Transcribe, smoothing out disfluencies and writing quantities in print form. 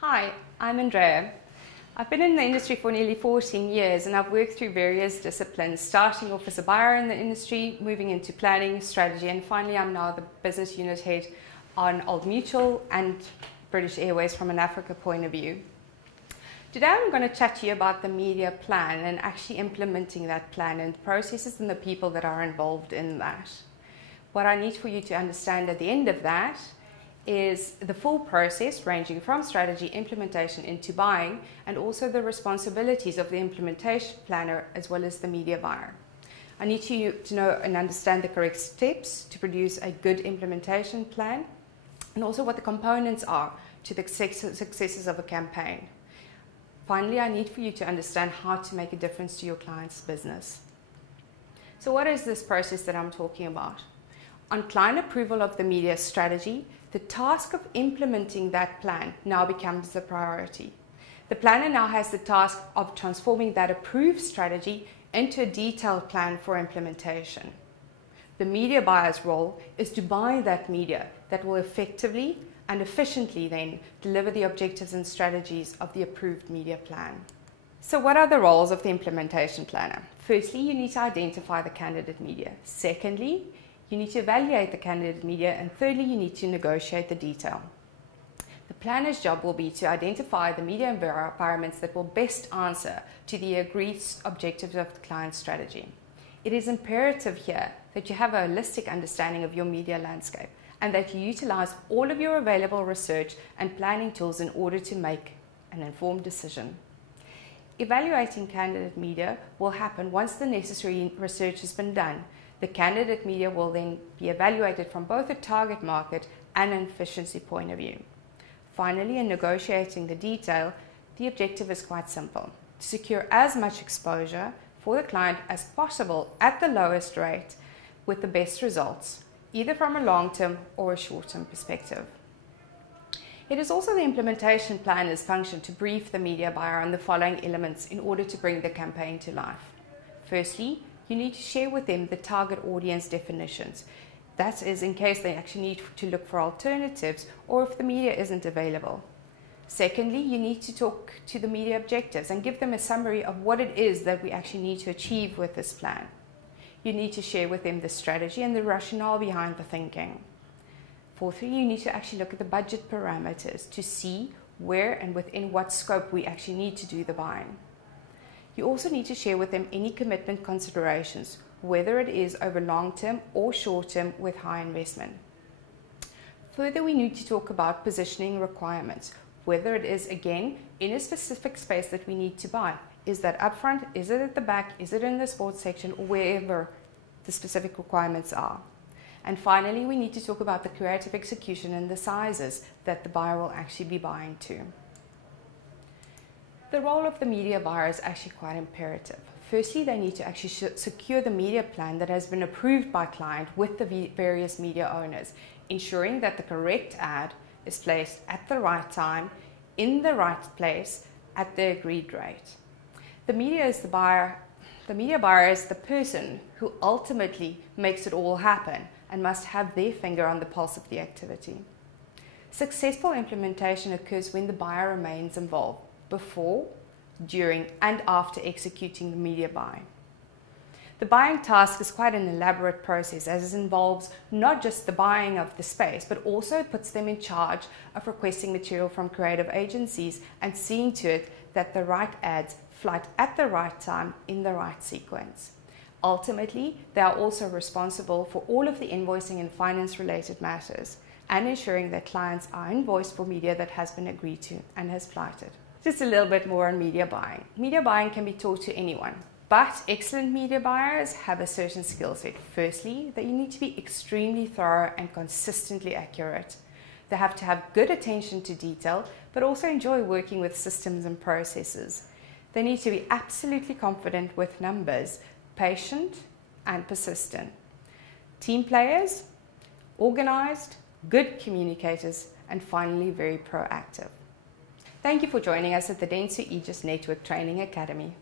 Hi, I'm Andrea. I've been in the industry for nearly 14 years and I've worked through various disciplines, starting off as a buyer in the industry, moving into planning, strategy, and finally I'm now the business unit head on Old Mutual and British Airways from an Africa point of view. Today I'm going to chat to you about the media plan and actually implementing that plan and the processes and the people that are involved in that. What I need for you to understand at the end of that is the full process ranging from strategy, implementation into buying, and also the responsibilities of the implementation planner as well as the media buyer. I need you to know and understand the correct steps to produce a good implementation plan and also what the components are to the successes of a campaign. Finally, I need for you to understand how to make a difference to your client's business. So what is this process that I'm talking about? On client approval of the media strategy, the task of implementing that plan now becomes the priority. The planner now has the task of transforming that approved strategy into a detailed plan for implementation. The media buyer's role is to buy that media that will effectively and efficiently then deliver the objectives and strategies of the approved media plan. So what are the roles of the implementation planner? Firstly, you need to identify the candidate media. Secondly, you need to evaluate the candidate media, and thirdly, you need to negotiate the detail. The planner's job will be to identify the media environments that will best answer to the agreed objectives of the client's strategy. It is imperative here that you have a holistic understanding of your media landscape and that you utilize all of your available research and planning tools in order to make an informed decision. Evaluating candidate media will happen once the necessary research has been done. The candidate media will then be evaluated from both a target market and an efficiency point of view. Finally, in negotiating the detail, the objective is quite simple: to secure as much exposure for the client as possible at the lowest rate with the best results, either from a long-term or a short-term perspective. It is also the implementation planner's function to brief the media buyer on the following elements in order to bring the campaign to life. Firstly, you need to share with them the target audience definitions. That is in case they actually need to look for alternatives or if the media isn't available. Secondly, you need to talk to the media objectives and give them a summary of what it is that we actually need to achieve with this plan. You need to share with them the strategy and the rationale behind the thinking. Fourthly, you need to actually look at the budget parameters to see where and within what scope we actually need to do the buying. You also need to share with them any commitment considerations, whether it is over long-term or short-term with high investment. Further, we need to talk about positioning requirements, whether it is, again, in a specific space that we need to buy. Is that upfront? Is it at the back? Is it in the sports section? Or wherever the specific requirements are. And finally, we need to talk about the creative execution and the sizes that the buyer will actually be buying to. The role of the media buyer is actually quite imperative. Firstly, they need to actually secure the media plan that has been approved by client with the various media owners, ensuring that the correct ad is placed at the right time, in the right place, at the agreed rate. The media buyer is the person who ultimately makes it all happen and must have their finger on the pulse of the activity. Successful implementation occurs when the buyer remains involved before, during, and after executing the media buy. The buying task is quite an elaborate process as it involves not just the buying of the space, but also puts them in charge of requesting material from creative agencies and seeing to it that the right ads flight at the right time in the right sequence. Ultimately, they are also responsible for all of the invoicing and finance related matters and ensuring that clients are invoiced for media that has been agreed to and has flighted. Just a little bit more on media buying. Media buying can be taught to anyone, but excellent media buyers have a certain skill set. Firstly, that you need to be extremely thorough and consistently accurate. They have to have good attention to detail, but also enjoy working with systems and processes. They need to be absolutely confident with numbers, patient and persistent. Team players, organized, good communicators, and finally very proactive. Thank you for joining us at the Dentsu Aegis Network Training Academy.